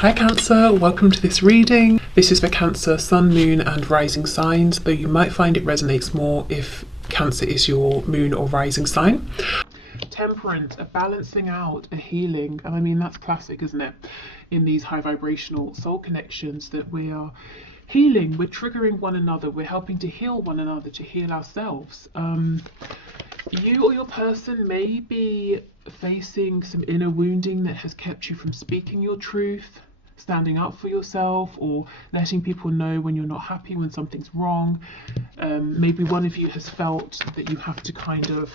Hi Cancer, welcome to this reading. This is for Cancer, Sun, Moon and Rising signs, though you might find it resonates more if Cancer is your moon or rising sign. Temperance, a balancing out, a healing, and I mean that's classic, isn't it? In these high vibrational soul connections that we are healing, we're triggering one another, we're helping to heal one another, to heal ourselves. You or your person may be facing some inner wounding that has kept you from speaking your truth, standing up for yourself, or letting people know when you're not happy, when something's wrong. Maybe one of you has felt that you have to kind of,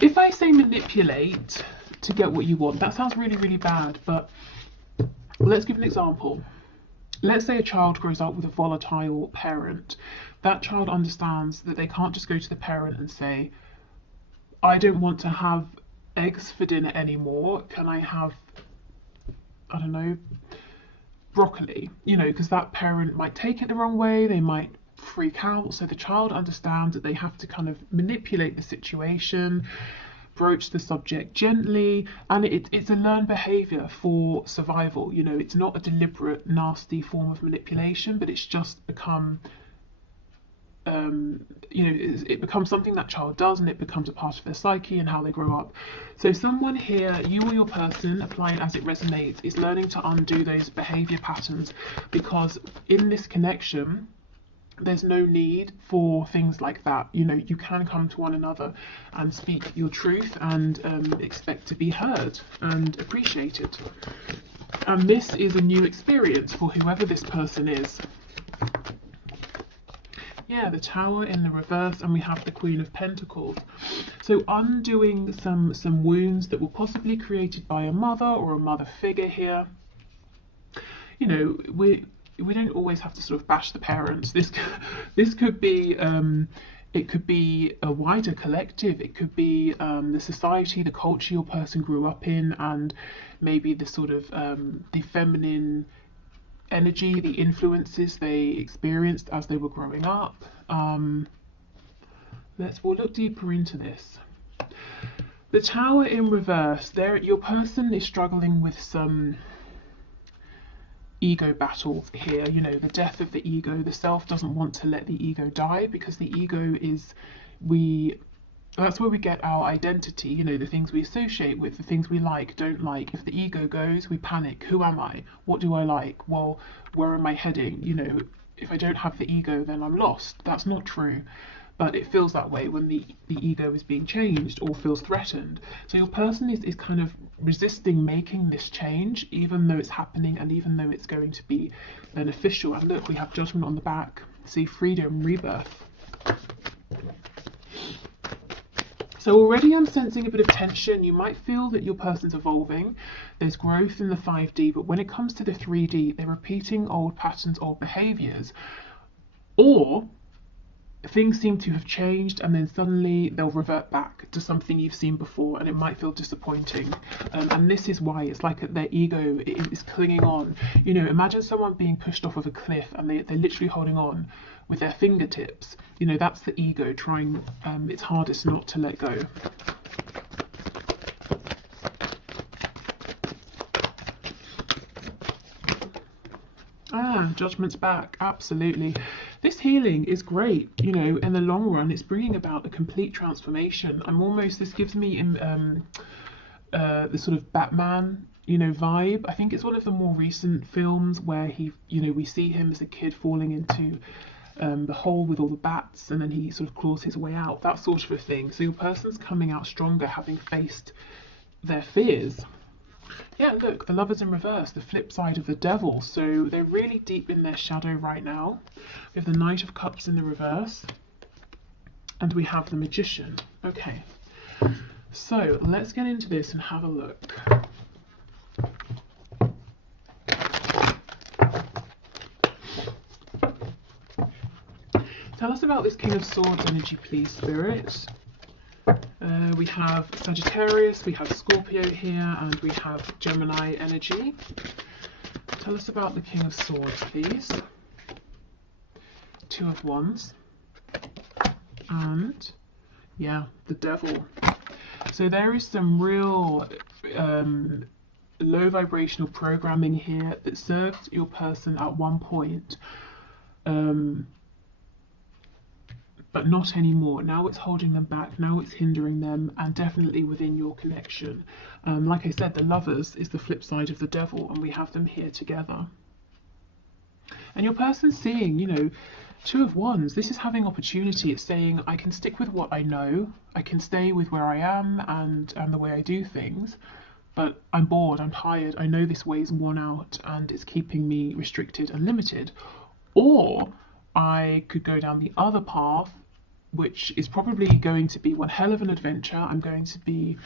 if I say manipulate to get what you want, that sounds really, really bad, but let's give an example. Let's say a child grows up with a volatile parent. That child understands that they can't just go to the parent and say, I don't want to have eggs for dinner anymore. Can I have, I don't know, broccoli? You know, because that parent might take it the wrong way. They might freak out. So the child understands that they have to kind of manipulate the situation, broach the subject gently, and it's a learned behavior for survival. You know, it's not a deliberate, nasty form of manipulation, but it's just become you know, it becomes something that child does, and it becomes a part of their psyche and how they grow up. So someone here, you or your person, apply it as it resonates, is learning to undo those behavior patterns, because in this connection there's no need for things like that. You know, you can come to one another and speak your truth and expect to be heard and appreciated. And this is a new experience for whoever this person is. Yeah, the Tower in the reverse, and we have the Queen of Pentacles. So undoing some wounds that were possibly created by a mother or a mother figure here. You know, we don't always have to sort of bash the parents. This could be it could be a wider collective. It could be the society, the culture your person grew up in, and maybe the sort of the feminine energy, the influences they experienced as they were growing up. We'll look deeper into this. The Tower in reverse, there your person is struggling with some ego battles here. You know, the death of the ego. The self doesn't want to let the ego die, because the ego is, that's where we get our identity, you know, the things we associate with, the things we like, don't like. If the ego goes, we panic. Who am I? What do I like? Well, where am I heading? You know, if I don't have the ego, then I'm lost. That's not true. But it feels that way when the ego is being changed or feels threatened. So your person is kind of resisting making this change, even though it's happening and even though it's going to be beneficial. And look, we have Judgment on the back. See, freedom, rebirth. So already I'm sensing a bit of tension. You might feel that your person's evolving. There's growth in the 5D, but when it comes to the 3D, they're repeating old patterns, old behaviors, or things seem to have changed and then suddenly they'll revert back to something you've seen before, and it might feel disappointing. And this is why it's like their ego is clinging on. You know, imagine someone being pushed off of a cliff and they're literally holding on with their fingertips. You know, that's the ego trying its hardest not to let go. Judgment's back, absolutely. This healing is great, you know, in the long run. It's bringing about a complete transformation. This gives me the sort of Batman, you know, vibe. I think it's one of the more recent films where he, you know, we see him as a kid falling into the hole with all the bats, and then he sort of claws his way out, that sort of a thing. So your person's coming out stronger, having faced their fears. Yeah, look, the Lovers in reverse, the flip side of the Devil. So they're really deep in their shadow right now. We have the Knight of Cups in the reverse, and we have the Magician. Okay, so let's get into this and have a look. Tell us about this King of Swords energy, please, Spirit. We have Sagittarius, we have Scorpio here, and we have Gemini energy. Tell us about the King of Swords, please. Two of Wands. And, yeah, the Devil. So there is some real low vibrational programming here that served your person at one point, but not anymore. Now it's holding them back, now it's hindering them, and definitely within your connection. Like I said, the Lovers is the flip side of the Devil, and we have them here together. And your person's seeing, Two of Wands. This is having opportunity. It's saying, I can stick with what I know, I can stay with where I am and the way I do things, but I'm bored, I'm tired, I know this way's worn out and it's keeping me restricted and limited. Or I could go down the other path, which is probably going to be one hell of an adventure. I'm going to be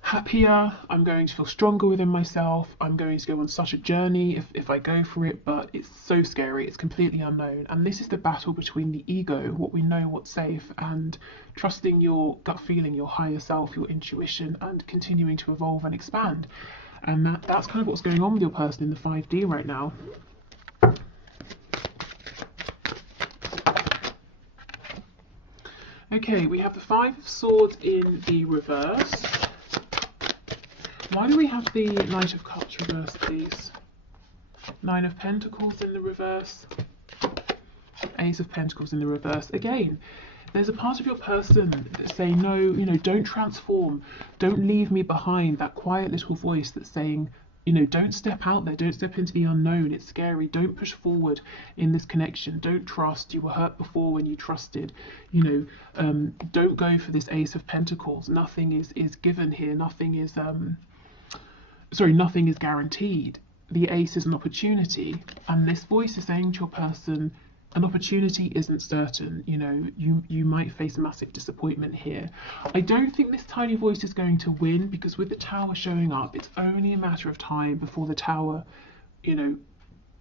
happier, I'm going to feel stronger within myself, I'm going to go on such a journey if I go for it, but it's so scary, it's completely unknown. And this is the battle between the ego, what we know, what's safe, and trusting your gut feeling, your higher self, your intuition, and continuing to evolve and expand. And that's kind of what's going on with your person in the 5D right now. Okay, we have the 5 of Swords in the reverse. Why do we have the Knight of Cups reversed, please? 9 of Pentacles in the reverse. Ace of Pentacles in the reverse. Again, there's a part of your person that's saying, no, don't transform. Don't leave me behind. That quiet little voice that's saying, don't step out there. Don't step into the unknown. It's scary. Don't push forward in this connection. Don't trust. You were hurt before when you trusted. Don't go for this Ace of Pentacles. Nothing is given here. Nothing is nothing is guaranteed. The Ace is an opportunity, and this voice is saying to your person, an opportunity isn't certain. You might face massive disappointment here. I don't think this tiny voice is going to win, because with the Tower showing up, it's only a matter of time before the Tower,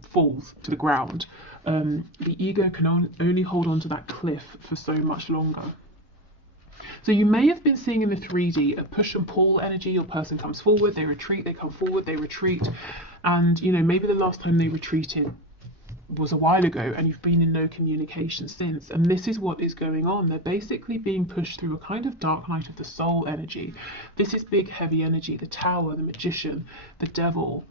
falls to the ground. The ego can only hold on to that cliff for so much longer. So you may have been seeing in the 3D a push and pull energy. Your person comes forward, they retreat, they come forward, they retreat. And, maybe the last time they retreated was a while ago and you've been in no communication since. And this is what is going on. They're basically being pushed through a kind of dark night of the soul energy. This is big, heavy energy. The Tower, the Magician, the Devil,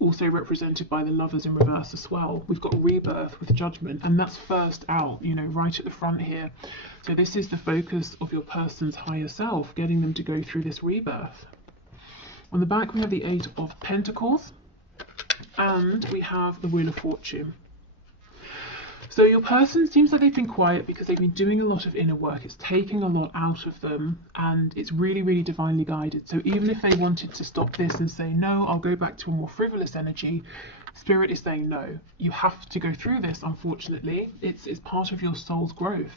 also represented by the Lovers in reverse as well. We've got rebirth with Judgment, and that's first out, right at the front here. So this is the focus of your person's higher self, getting them to go through this rebirth. On the back we have the 8 of Pentacles, and we have the Wheel of Fortune. So your person seems like they've been quiet because they've been doing a lot of inner work. It's taking a lot out of them, and it's really, really divinely guided. So even if they wanted to stop this and say, no, I'll go back to a more frivolous energy, Spirit is saying, no, you have to go through this, unfortunately. It's part of your soul's growth.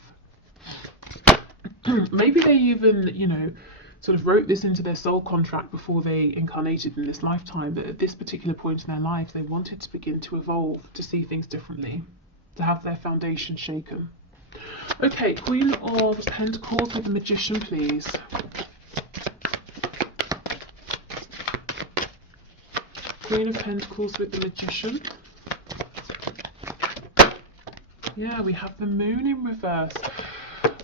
Maybe they even, sort of wrote this into their soul contract before they incarnated in this lifetime, that at this particular point in their lives, they wanted to begin to evolve, to see things differently, to have their foundation shaken. Okay, Queen of Pentacles with the Magician, please. Queen of Pentacles with the Magician. Yeah, we have the Moon in reverse.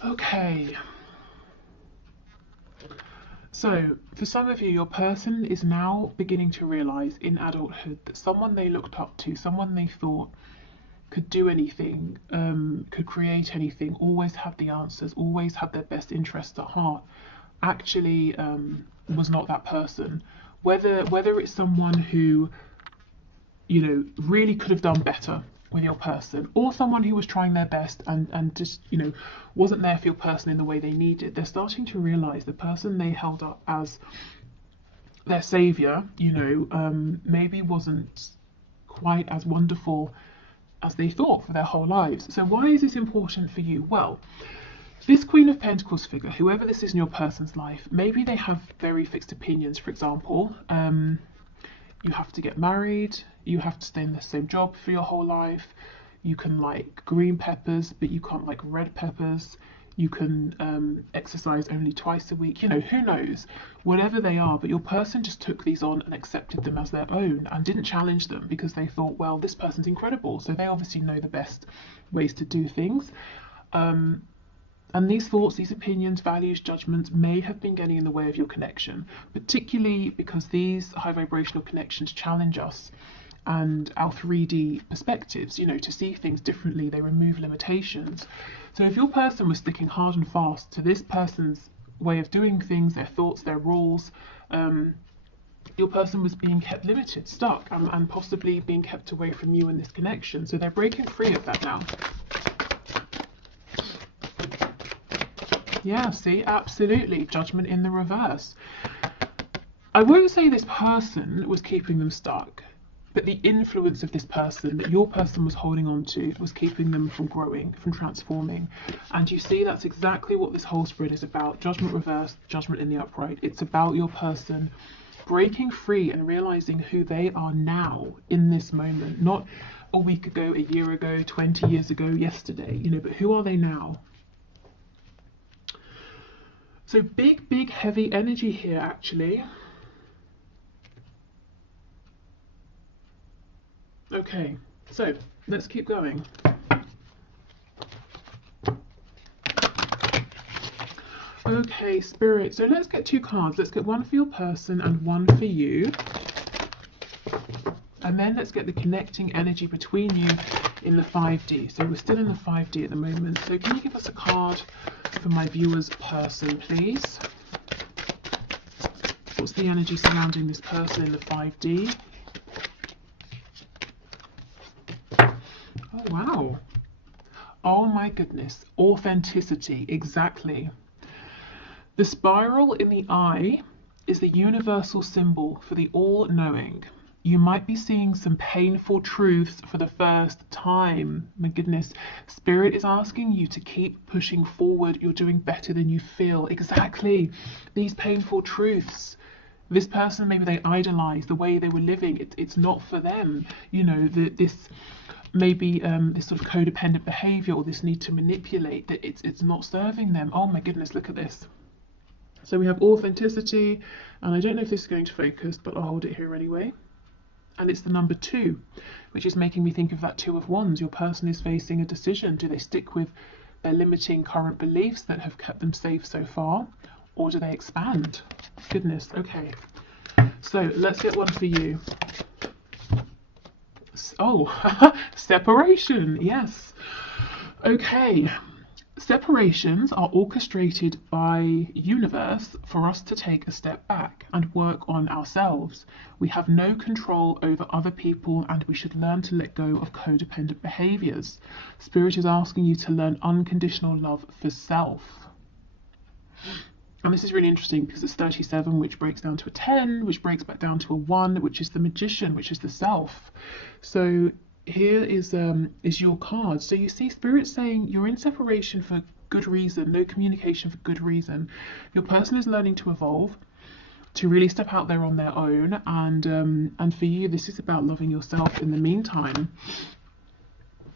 Okay. So, for some of you, your person is now beginning to realise in adulthood that someone they looked up to, someone they thought could do anything, could create anything, always had the answers, always had their best interests at heart, actually was not that person. Whether it's someone who, really could have done better with your person, or someone who was trying their best and just, wasn't there for your person in the way they needed, they're starting to realise the person they held up as their saviour, maybe wasn't quite as wonderful as they thought for their whole lives. So why is this important for you? Well, this Queen of Pentacles figure, whoever this is in your person's life, maybe they have very fixed opinions. For example, you have to get married, you have to stay in the same job for your whole life, you can like green peppers but you can't like red peppers, you can exercise only twice a week, who knows, whatever they are. But your person just took these on and accepted them as their own and didn't challenge them because they thought, well, this person's incredible, so they obviously know the best ways to do things. And these thoughts, these opinions, values, judgments may have been getting in the way of your connection, particularly because these high vibrational connections challenge us and our 3D perspectives, you know, to see things differently. They remove limitations. So if your person was sticking hard and fast to this person's way of doing things, their thoughts, their rules, your person was being kept limited, stuck, and possibly being kept away from you in this connection. So they're breaking free of that now. Yeah, see, absolutely. Judgment in the reverse. I won't say this person was keeping them stuck, but the influence of this person that your person was holding on to was keeping them from growing, from transforming. And you see, that's exactly what this whole spread is about. Judgment reversed, judgment in the upright. It's about your person breaking free and realizing who they are now in this moment, not a week ago, a year ago, 20 years ago, yesterday, you know, but who are they now? So big, heavy energy here, actually. Okay, so let's keep going. Okay, Spirit. So let's get 2 cards. Let's get one for your person and one for you. And then let's get the connecting energy between you in the 5D. So we're still in the 5D at the moment. So can you give us a card for my viewer's person, please? What's the energy surrounding this person in the 5D? Oh, wow. Oh my goodness. Authenticity, exactly. The spiral in the eye is the universal symbol for the all-knowing. You might be seeing some painful truths for the first time. My goodness, Spirit is asking you to keep pushing forward. You're doing better than you feel. Exactly. These painful truths. This person, maybe they idolize the way they were living. It's not for them. You know, this maybe this sort of codependent behavior or this need to manipulate, that it's not serving them. Oh my goodness, look at this. So we have authenticity, and I don't know if this is going to focus, but I'll hold it here anyway. And it's the number 2, which is making me think of that 2 of Wands. Your person is facing a decision. Do they stick with their limiting current beliefs that have kept them safe so far, or do they expand? Goodness, okay. So let's get one for you. Oh, separation, yes. Okay. Separations are orchestrated by universe for us to take a step back and work on ourselves. We have no control over other people, and we should learn to let go of codependent behaviors. Spirit is asking you to learn unconditional love for self. And this is really interesting because it's 37, which breaks down to a 10, which breaks back down to a 1, which is the magician, which is the self. So here is your card. So you see Spirit saying you're in separation for good reason, no communication for good reason. Your person is learning to evolve, to really step out there on their own, and for you this is about loving yourself in the meantime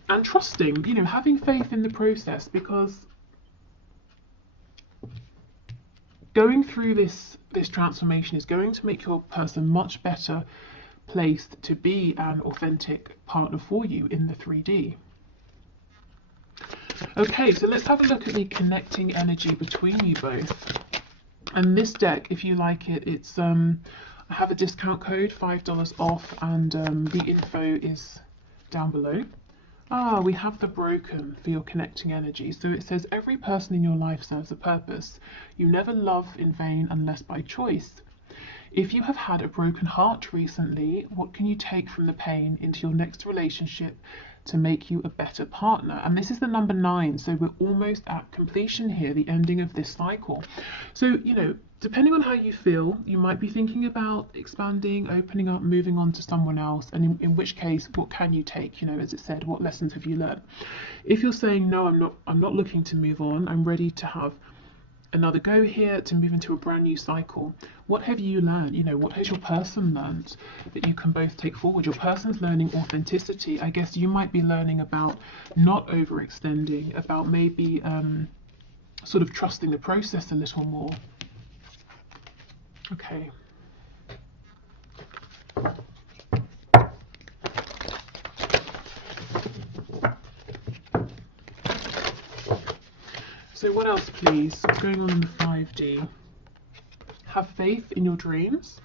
and trusting, you know, having faith in the process, because going through this transformation is going to make your person much better placed to be an authentic partner for you in the 3D. Okay, so let's have a look at the connecting energy between you both. And this deck, if you like it, it's I have a discount code, $5 off, and the info is down below. We have the Broken for your connecting energy. So it says every person in your life serves a purpose. You never love in vain unless by choice. If you have had a broken heart recently, what can you take from the pain into your next relationship to make you a better partner? And this is the number 9, so we're almost at completion here, the ending of this cycle. So, you know, depending on how you feel, you might be thinking about expanding, opening up, moving on to someone else, and in which case, what can you take? You know, as it said, what lessons have you learned? If you're saying, no, I'm not looking to move on, I'm ready to have another go here, to move into a brand new cycle. What have you learned? You know, what has your person learned that you can both take forward? Your person's learning authenticity. I guess you might be learning about not overextending, about maybe sort of trusting the process a little more. Okay. So what else, please? What's going on in the 5D? Have faith in your dreams.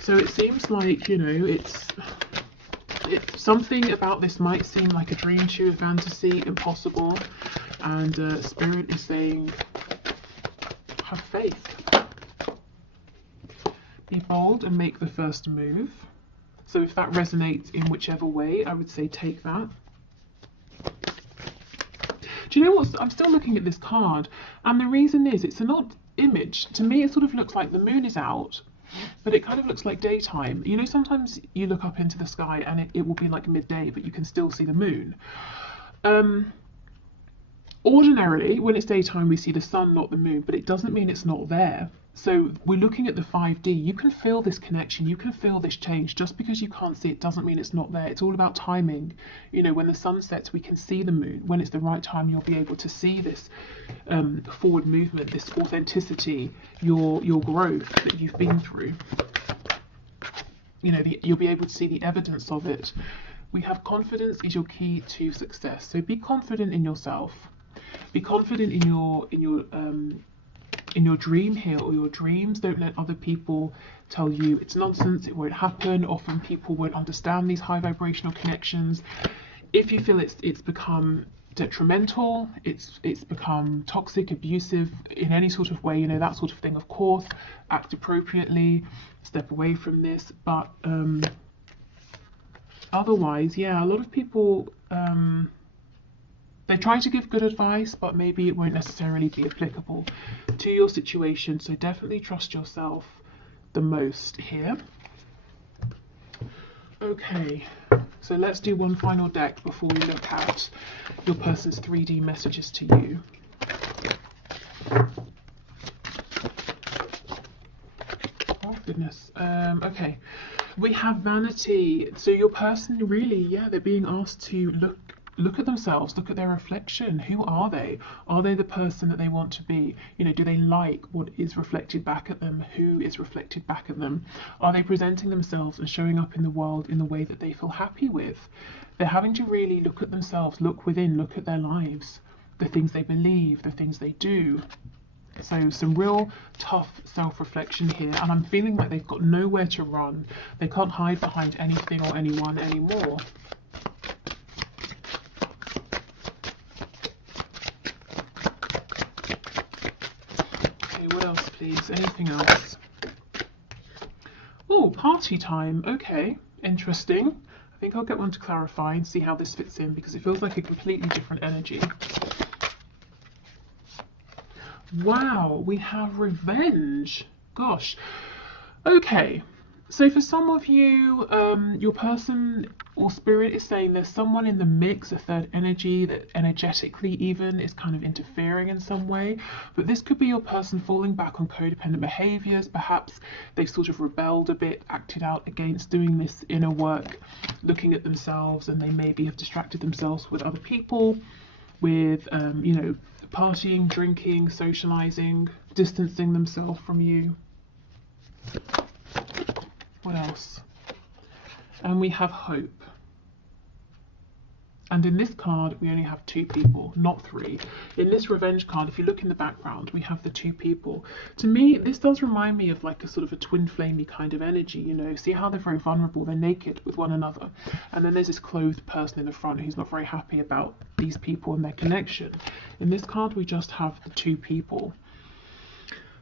So it seems like, you know, it's something about this might seem like a dream to you, a fantasy, impossible, and Spirit is saying, have faith. Be bold and make the first move. So if that resonates in whichever way, I would say take that. Do you know what? I'm still looking at this card, and the reason is it's an odd image. To me, it sort of looks like the moon is out, but it kind of looks like daytime. You know, sometimes you look up into the sky and it will be like midday, but you can still see the moon. Ordinarily, when it's daytime, we see the sun, not the moon, but it doesn't mean it's not there. So we're looking at the 5D. You can feel this connection. You can feel this change. Just because you can't see it doesn't mean it's not there. It's all about timing. You know, when the sun sets, we can see the moon. When it's the right time, you'll be able to see this forward movement, this authenticity, your growth that you've been through. You know, you'll be able to see the evidence of it. We have confidence is your key to success. So be confident in yourself. Be confident in your dream here, or your dreams. Don't let other people tell you it's nonsense, it won't happen. Often people won't understand these high vibrational connections. If you feel it's become detrimental, it's become toxic, abusive in any sort of way, you know, that sort of thing, of course, act appropriately, step away from this. But otherwise, yeah, a lot of people they try to give good advice, but maybe it won't necessarily be applicable to your situation. So definitely trust yourself the most here. Okay, so let's do one final deck before we look at your person's 3D messages to you. Oh goodness. Okay, we have vanity. So your person really, yeah, they're being asked to look at themselves, look at their reflection. Who are they? Are they the person that they want to be? You know, do they like what is reflected back at them? Who is reflected back at them? Are they presenting themselves and showing up in the world in the way that they feel happy with? They're having to really look at themselves, look within, look at their lives, the things they believe, the things they do. So some real tough self-reflection here, and I'm feeling like they've got nowhere to run. They can't hide behind anything or anyone anymore. Please, anything else? Oh, party time. Okay, interesting. I think I'll get one to clarify and see how this fits in, because it feels like a completely different energy. Wow, we have revenge. Gosh. Okay, so for some of you, your person or spirit is saying there's someone in the mix, a third energy that energetically even is kind of interfering in some way. But this could be your person falling back on codependent behaviors. Perhaps they've sort of rebelled a bit, acted out against doing this inner work, looking at themselves, and they maybe have distracted themselves with other people, with, you know, partying, drinking, socializing, distancing themselves from you. What else? And we have hope. And in this card, we only have 2 people, not 3. In this revenge card, if you look in the background, we have the 2 people. To me, this does remind me of like a sort of a twin flamey kind of energy, you know. See how they're very vulnerable, they're naked with one another. And then there's this clothed person in the front who's not very happy about these people and their connection. In this card, we just have the 2 people.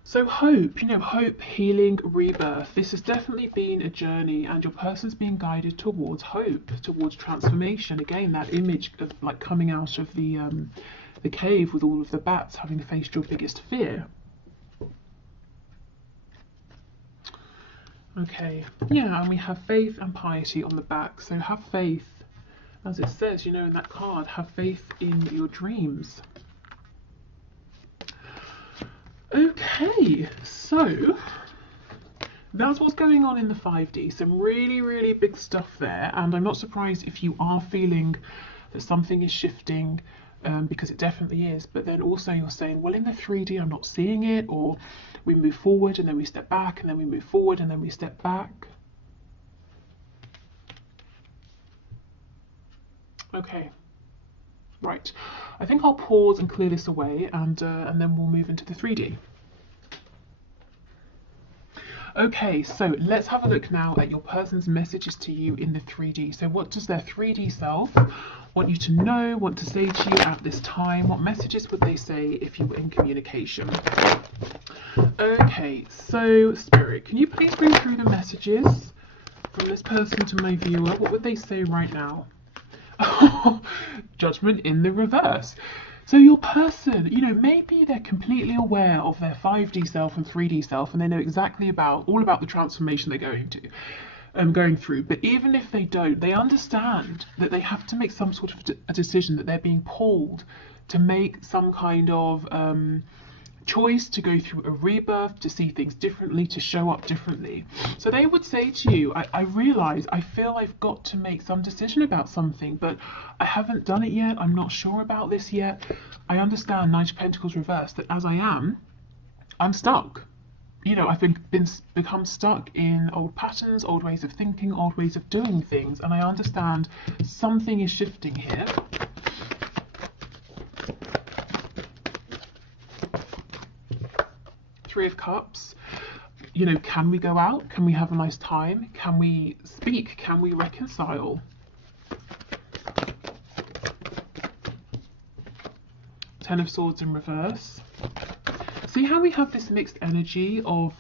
So hope, you know, hope, healing, rebirth. This has definitely been a journey, and your person's being guided towards hope, towards transformation. Again, that image of like coming out of the cave with all of the bats, having faced your biggest fear. Okay, yeah, and we have faith and piety on the back. So have faith, as it says, you know, in that card, have faith in your dreams. Okay, so that's what's going on in the 5D. Some really, really big stuff there, and I'm not surprised if you are feeling that something is shifting, because it definitely is. But then also you're saying, well, in the 3D I'm not seeing it, or we move forward and then we step back, and then we move forward and then we step back. Okay, Right, I think I'll pause and clear this away, and then we'll move into the 3D. Okay, so let's have a look now at your person's messages to you in the 3D. So what does their 3D self want you to know, want to say to you at this time? What messages would they say if you were in communication? Okay, so Spirit, can you please bring through the messages from this person to my viewer? What would they say right now? Judgment in the reverse. So your person, you know, maybe they're completely aware of their 5D self and 3D self, and they know exactly all about the transformation they're going through. But even if they don't, they understand that they have to make some sort of a decision, that they're being pulled to make some kind of choice, to go through a rebirth, to see things differently, to show up differently. So they would say to you, I realize, I feel I've got to make some decision about something, but I haven't done it yet. I'm not sure about this yet. I understand, Knight of Pentacles reversed, that as I'm stuck. You know, I've become stuck in old patterns, old ways of thinking, old ways of doing things, and I understand something is shifting here. Three of Cups. You know, can we go out? Can we have a nice time? Can we speak? Can we reconcile? Ten of Swords in reverse. See how we have this mixed energy of,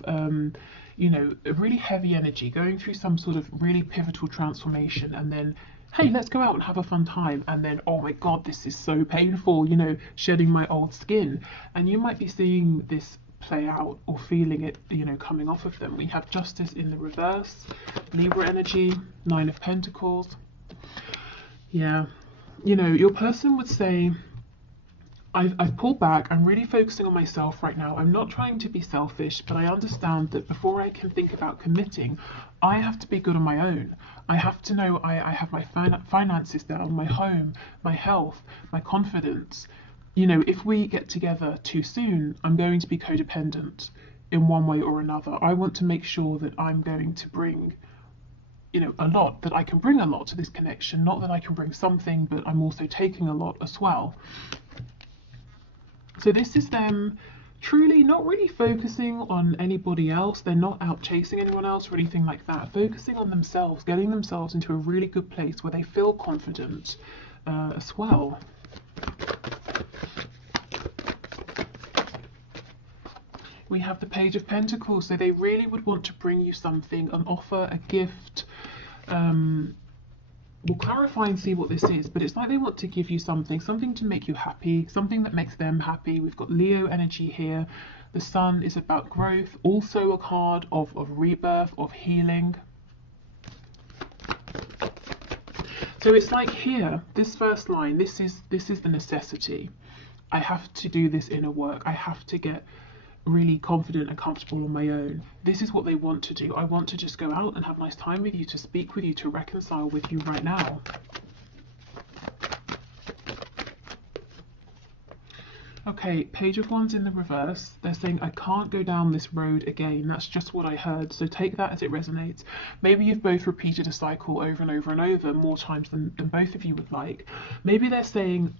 you know, a really heavy energy going through some sort of really pivotal transformation, and then, hey, let's go out and have a fun time, and then, oh my God, this is so painful, you know, shedding my old skin. And you might be seeing this play out or feeling it, you know, coming off of them. We have Justice in the reverse, Libra energy, Nine of Pentacles. Yeah, you know, your person would say, I've pulled back, I'm really focusing on myself right now. I'm not trying to be selfish, but I understand that before I can think about committing, I have to be good on my own. I have to know I have my finances down, my home, my health, my confidence. You know, if we get together too soon, I'm going to be codependent in one way or another. I want to make sure that I'm going to bring, you know, a lot, that I can bring a lot to this connection, not that I can bring something, but I'm also taking a lot as well. So this is them truly not really focusing on anybody else. They're not out chasing anyone else or anything like that. Focusing on themselves, getting themselves into a really good place where they feel confident as well. We have the Page of Pentacles. So they really would want to bring you something, an offer, a gift. We'll clarify and see what this is, but it's like they want to give you something to make you happy, something that makes them happy. We've got Leo energy here. The Sun is about growth, also a card of rebirth, of healing. So it's like here, this first line, this is the necessity. I have to do this inner work. I have to get really confident and comfortable on my own. This is what they want to do. I want to just go out and have a nice time with you, to speak with you, to reconcile with you right now. Okay, Page of Wands in the reverse. They're saying, I can't go down this road again. That's just what I heard. So take that as it resonates. Maybe you've both repeated a cycle over and over and over, more times than both of you would like. Maybe they're saying,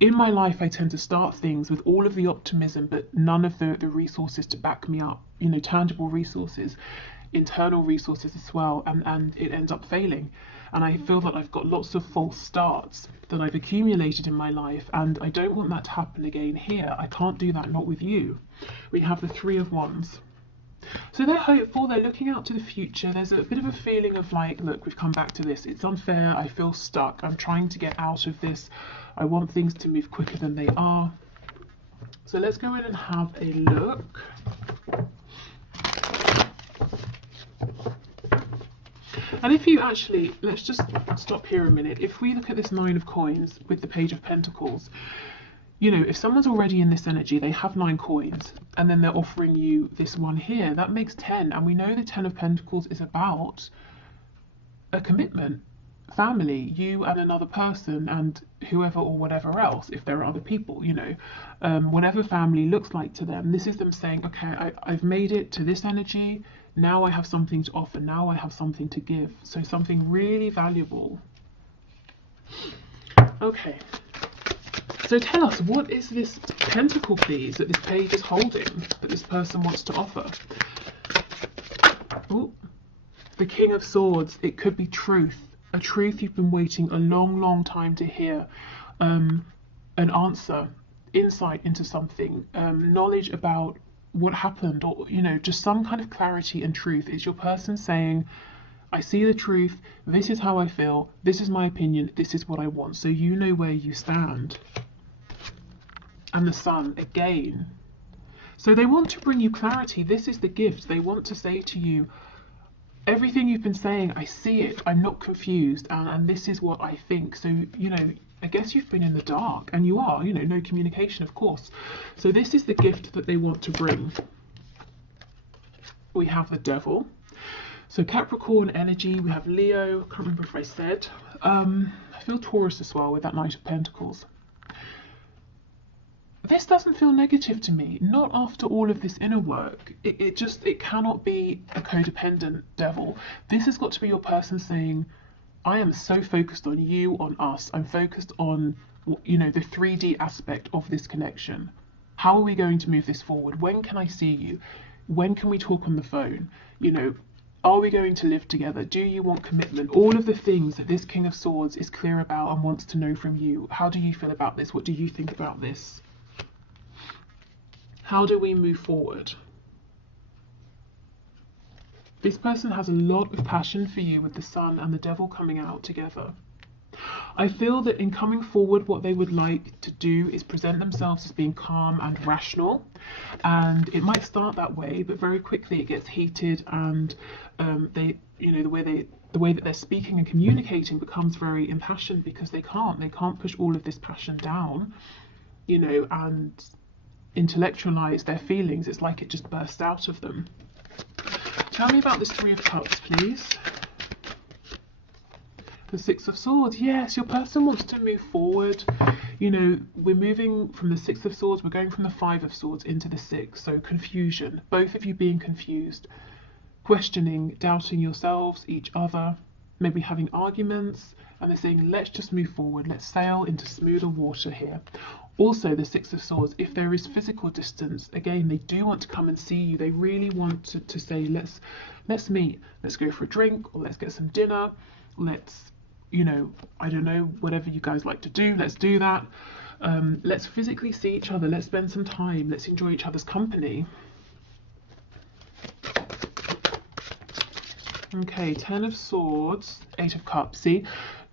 in my life, I tend to start things with all of the optimism, but none of the resources to back me up, you know, tangible resources, internal resources as well, and it ends up failing. And I feel that I've got lots of false starts that I've accumulated in my life, and I don't want that to happen again here. I can't do that, not with you. We have the Three of Wands. So they're hopeful, they're looking out to the future. There's a bit of a feeling of like, look, we've come back to this. It's unfair, I feel stuck, I'm trying to get out of this. I want things to move quicker than they are. So let's go in and have a look. And if you actually, let's just stop here a minute. If we look at this Nine of Coins with the Page of Pentacles, you know, if someone's already in this energy, they have 9 coins, and then they're offering you this one here, that makes 10. And we know the 10 of Pentacles is about a commitment, family, you and another person, and whoever or whatever else, if there are other people, you know, whatever family looks like to them. This is them saying, okay, I've made it to this energy, now I have something to offer, now I have something to give. So something really valuable. Okay, So tell us, what is this pentacle, please, that this page is holding, that this person wants to offer? Ooh, the King of Swords. It could be truth, a truth you've been waiting a long, long time to hear, an answer, insight into something, knowledge about what happened, or, you know, just some kind of clarity and truth. It's your person saying, I see the truth, this is how I feel, this is my opinion, this is what I want. So you know where you stand. And the Sun again. So they want to bring you clarity. This is the gift. They want to say to you, everything you've been saying, I see it, I'm not confused, and this is what I think. So, you know, I guess you've been in the dark, and you are, you know, no communication, of course. So this is the gift that they want to bring. We have the Devil. So Capricorn energy, we have Leo, I can't remember if I said. I feel Taurus as well with that Knight of Pentacles. This doesn't feel negative to me, not after all of this inner work. It cannot be a codependent devil. This has got to be your person saying, I am so focused on you, on us. I'm focused on, you know, the 3D aspect of this connection. How are we going to move this forward? When can I see you? When can we talk on the phone? You know, are we going to live together? Do you want commitment? All of the things that this King of Swords is clear about and wants to know from you. How do you feel about this? What do you think about this? How do we move forward? This person has a lot of passion for you with the Sun and the Devil coming out together. I feel that in coming forward, what they would like to do is present themselves as being calm and rational. And it might start that way, but very quickly it gets heated, and they, you know, the way that they're speaking and communicating becomes very impassioned, because they can't push all of this passion down, you know, and intellectualize their feelings. It's like it just bursts out of them. Tell me about this Three of Cups, please. The Six of Swords. Yes, your person wants to move forward. You know, we're moving from the Six of Swords, we're going from the Five of Swords into the Six. So confusion, both of you being confused, questioning, doubting yourselves, each other, maybe having arguments, and they're saying, let's just move forward, let's sail into smoother water here. Also, the Six of Swords, if there is physical distance, again, they do want to come and see you. They really want to say, let's meet, let's go for a drink, or let's get some dinner, let's, you know, I don't know, whatever you guys like to do, let's do that. Let's physically see each other, let's spend some time, let's enjoy each other's company. Okay, Ten of Swords, Eight of Cups. See,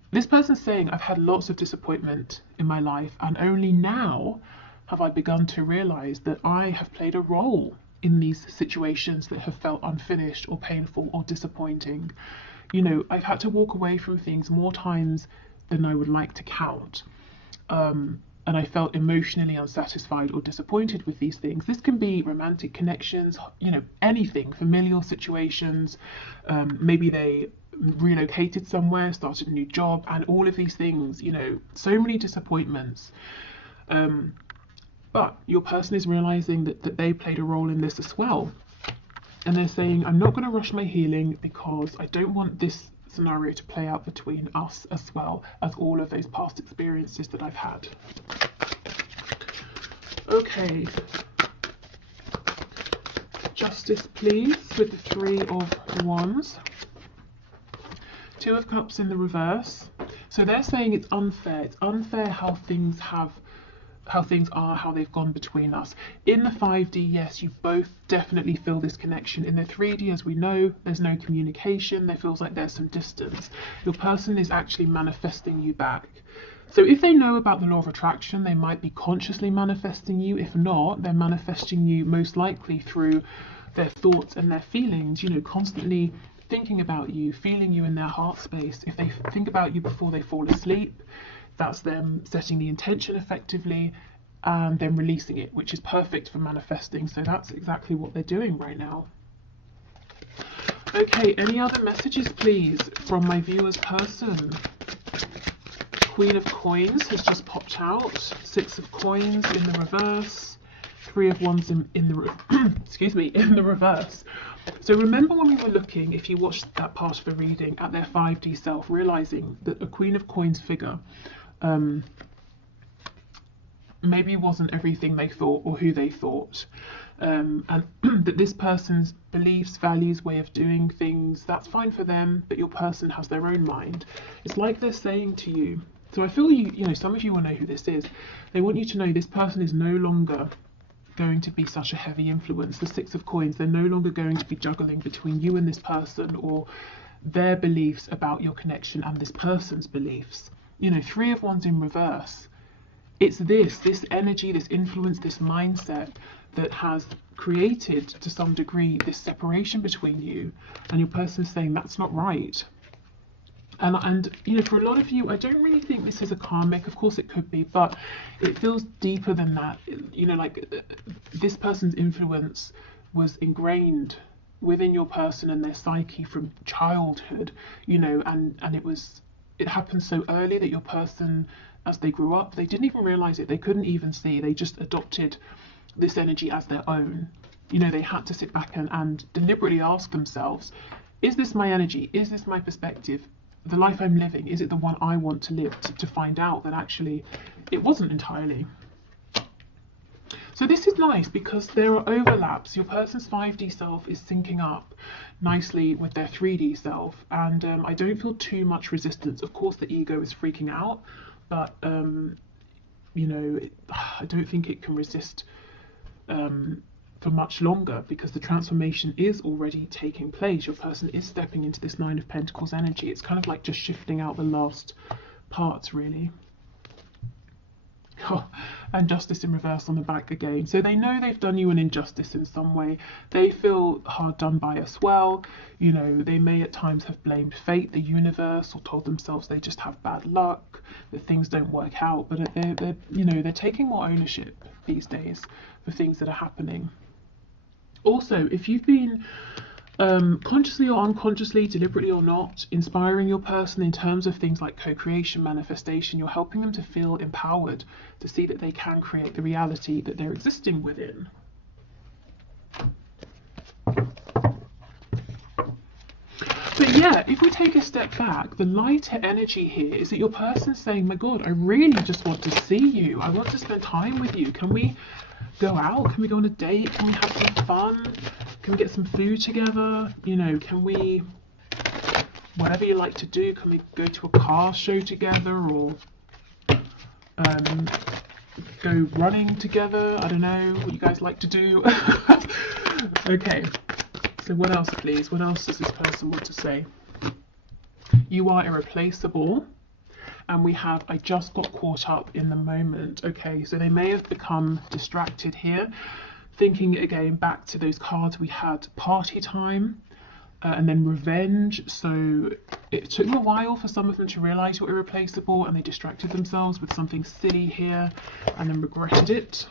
this person's saying, I've had lots of disappointment in my life, and only now have I begun to realize that I have played a role in these situations that have felt unfinished or painful or disappointing. You know, I've had to walk away from things more times than I would like to count. And I felt emotionally unsatisfied or disappointed with these things. This can be romantic connections, you know, anything, familial situations. Maybe they relocated somewhere, started a new job, and all of these things, you know, so many disappointments. But your person is realizing that they played a role in this as well. And they're saying, I'm not going to rush my healing because I don't want this scenario to play out between us as well as all of those past experiences that I've had. Okay. Justice, please, with the Three of Wands. Two of Cups in the reverse. So they're saying it's unfair. It's unfair how things are, how they've gone between us. In the 5D, yes, you both definitely feel this connection. In the 3D, as we know, there's no communication. There feels like there's some distance. Your person is actually manifesting you back. So if they know about the law of attraction, they might be consciously manifesting you. If not, they're manifesting you most likely through their thoughts and their feelings, you know, constantly thinking about you, feeling you in their heart space. If they think about you before they fall asleep, that's them setting the intention effectively and then releasing it, which is perfect for manifesting. So that's exactly what they're doing right now. Okay, any other messages, please, from my viewer's person? Queen of Coins has just popped out. Six of Coins in the reverse. Three of Wands in the excuse me, in the reverse. So remember when we were looking, if you watched that part of the reading, at their 5D self, realizing that a Queen of Coins figure maybe wasn't everything they thought or who they thought. And that this person's beliefs, values, way of doing things, that's fine for them, but your person has their own mind. It's like they're saying to you, so I feel you know, some of you will know who this is. They want you to know this person is no longer going to be such a heavy influence. The Six of Coins, they're no longer going to be juggling between you and this person, or their beliefs about your connection and this person's beliefs. You know, Three of Wands in reverse. It's this energy, this influence, this mindset that has created to some degree this separation between you, and your person saying that's not right. And you know, for a lot of you, I don't really think this is a karmic. Of course it could be, but it feels deeper than that. You know, like this person's influence was ingrained within your person and their psyche from childhood, you know, and it happened so early that your person, as they grew up, they didn't even realize it. They couldn't even see. They just adopted this energy as their own. You know, they had to sit back and deliberately ask themselves, is this my energy? Is this my perspective? The life I'm living, is it the one I want to live? To find out that actually it wasn't entirely. So this is nice because there are overlaps. Your person's 5D self is syncing up nicely with their 3D self, and I don't feel too much resistance. Of course the ego is freaking out, but you know, I don't think it can resist for much longer, because the transformation is already taking place. Your person is stepping into this Nine of Pentacles energy. It's kind of like just shifting out the last parts, really. Oh, and Justice in reverse on the back again. So they know they've done you an injustice in some way. They feel hard done by as well. You know, they may at times have blamed fate, the universe, or told themselves they just have bad luck, that things don't work out. But they're you know, they're taking more ownership these days for things that are happening. Also, if you've been consciously or unconsciously, deliberately or not, inspiring your person in terms of things like co-creation, manifestation, you're helping them to feel empowered, to see that they can create the reality that they're existing within. But yeah, if we take a step back, the lighter energy here is that your person's saying, my God, I really just want to see you. I want to spend time with you. Can we go out? Can we go on a date? Can we have some fun? Can we get some food together? You know, can we, whatever you like to do, can we go to a car show together, or go running together? I don't know what you guys like to do. Okay, so what else, please? What else does this person want to say? You are irreplaceable. And we have, I just got caught up in the moment. Okay, so they may have become distracted here, thinking again back to those cards we had, party time and then revenge. So it took them a while for some of them to realize you're irreplaceable, and they distracted themselves with something silly here and then regretted it.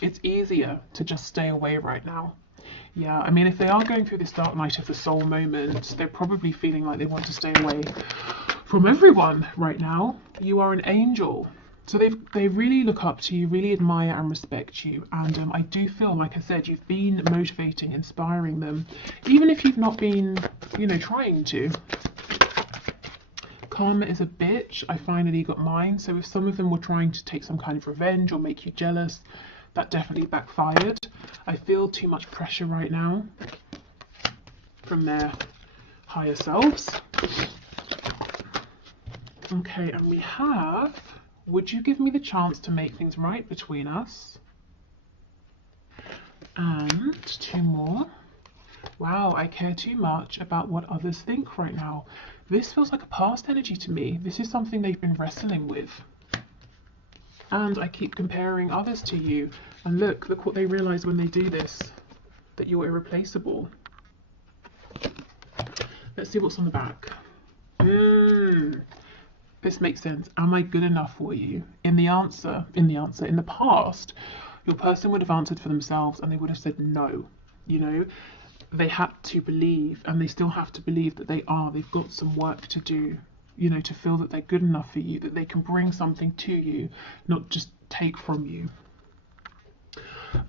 It's easier to just stay away right now. Yeah, I mean, if they are going through this dark night of the soul moment, they're probably feeling like they want to stay away from everyone right now. You are an angel. So they really look up to you, really admire and respect you. And I do feel, like I said, you've been motivating, inspiring them, even if you've not been, you know, trying to. Karma is a bitch. I finally got mine. So if some of them were trying to take some kind of revenge or make you jealous, that definitely backfired. I feel too much pressure right now from their higher selves. Okay, and we have, would you give me the chance to make things right between us? And two more. Wow, I care too much about what others think right now. This feels like a past energy to me. This is something they've been wrestling with. And I keep comparing others to you. And look what they realize when they do this, that you're irreplaceable. Let's see what's on the back. This makes sense. Am I good enough for you? In the past, your person would have answered for themselves and they would have said no. You know, they had to believe, and they still have to believe that they are. They've got some work to do, you know, to feel that they're good enough for you, that they can bring something to you, not just take from you.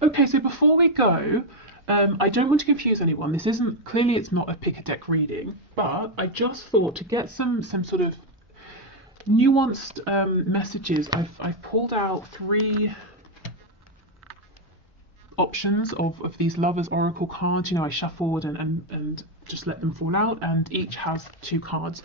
Okay, so before we go, I don't want to confuse anyone. This isn't, clearly it's not a pick a deck reading, but I just thought to get some sort of nuanced messages, I've pulled out 3 options of these lovers oracle cards. You know, I shuffled and just let them fall out, and each has 2 cards.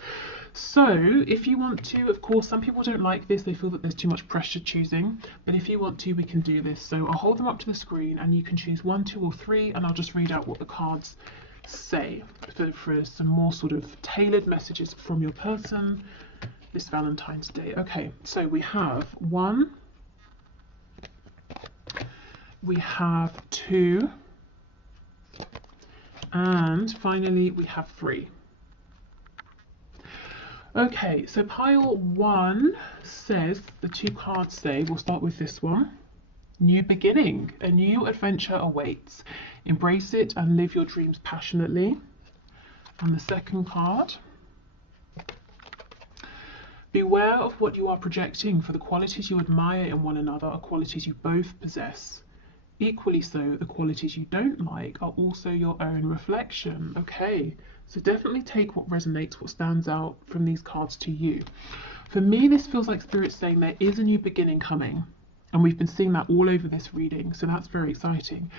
So if you want to, of course, some people don't like this, they feel that there's too much pressure choosing, but if you want to, we can do this. So I'll hold them up to the screen and you can choose 1, 2 or 3, and I'll just read out what the cards say for some more sort of tailored messages from your person this Valentine's Day. Okay, so we have 1, we have 2, and finally we have 3. Okay, so pile 1 says, the 2 cards say, we'll start with this one, new beginning, a new adventure awaits. Embrace it and live your dreams passionately. And the second card, beware of what you are projecting, for the qualities you admire in one another are qualities you both possess. Equally so, the qualities you don't like are also your own reflection. Okay, so definitely take what resonates, what stands out from these cards to you. For me, this feels like Spirit's saying there is a new beginning coming, and we've been seeing that all over this reading, so that's very exciting.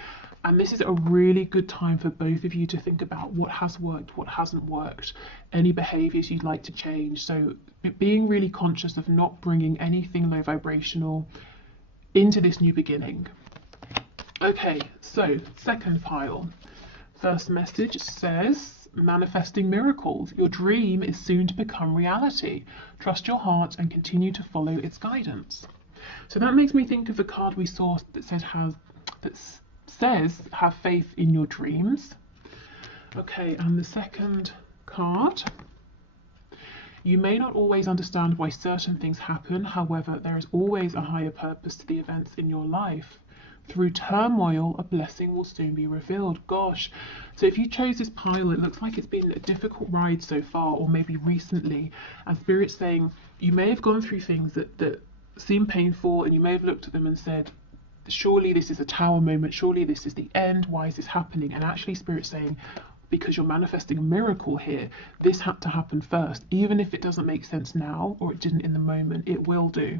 And this is a really good time for both of you to think about what has worked, what hasn't worked, any behaviours you'd like to change. So being really conscious of not bringing anything low vibrational into this new beginning. Okay, so second pile. First message says, manifesting miracles. Your dream is soon to become reality. Trust your heart and continue to follow its guidance. So that makes me think of the card we saw that says have faith in your dreams. Okay, and the second card, you may not always understand why certain things happen. However, there is always a higher purpose to the events in your life. Through turmoil, a blessing will soon be revealed. Gosh, so if you chose this pile, it looks like it's been a difficult ride so far, or maybe recently, and Spirit's saying you may have gone through things that seem painful, and you may have looked at them and said, surely this is a tower moment, surely this is the end, why is this happening? And actually Spirit's saying, because you're manifesting a miracle here, this had to happen first. Even if it doesn't make sense now, or it didn't in the moment, it will do.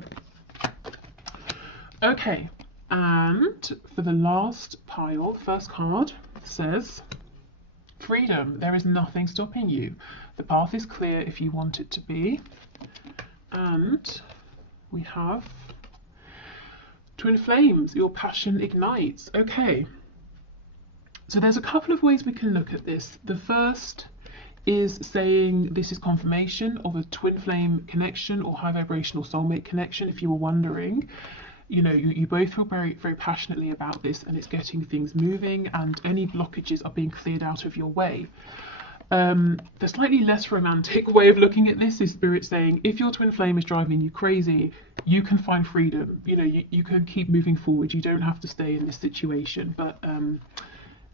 Okay, and for the last pile, the first card says, freedom. There is nothing stopping you. The path is clear if you want it to be. And we have twin flames, your passion ignites. Okay, so there's a couple of ways we can look at this. The first is saying this is confirmation of a twin flame connection or high vibrational soulmate connection. If you were wondering, you know, you both feel very, very passionately about this, and it's getting things moving, and any blockages are being cleared out of your way. The slightly less romantic way of looking at this is Spirit saying, if your twin flame is driving you crazy, you can find freedom. You know, you can keep moving forward. You don't have to stay in this situation. But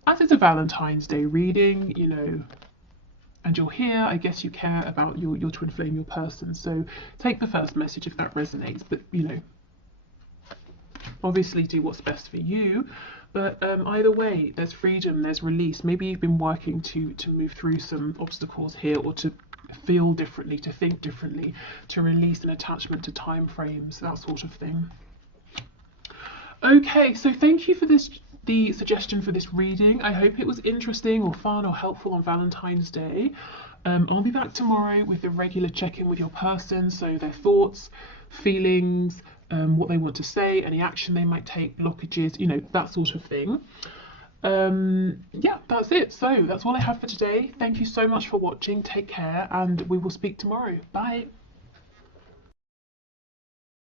as it's a Valentine's Day reading, you know, and you're here, I guess you care about your twin flame, your person. So take the first message if that resonates. But, you know, obviously do what's best for you. But either way, there's freedom, there's release. Maybe you've been working to move through some obstacles here, or to feel differently, to think differently, to release an attachment to time frames, that sort of thing. Okay, so thank you for the suggestion for this reading. I hope it was interesting or fun or helpful on Valentine's Day. I'll be back tomorrow with a regular check-in with your person, so their thoughts, feelings, what they want to say, any action they might take, blockages, you know, that sort of thing. Yeah, that's it. So that's all I have for today. Thank you so much for watching. Take care, and we will speak tomorrow. Bye.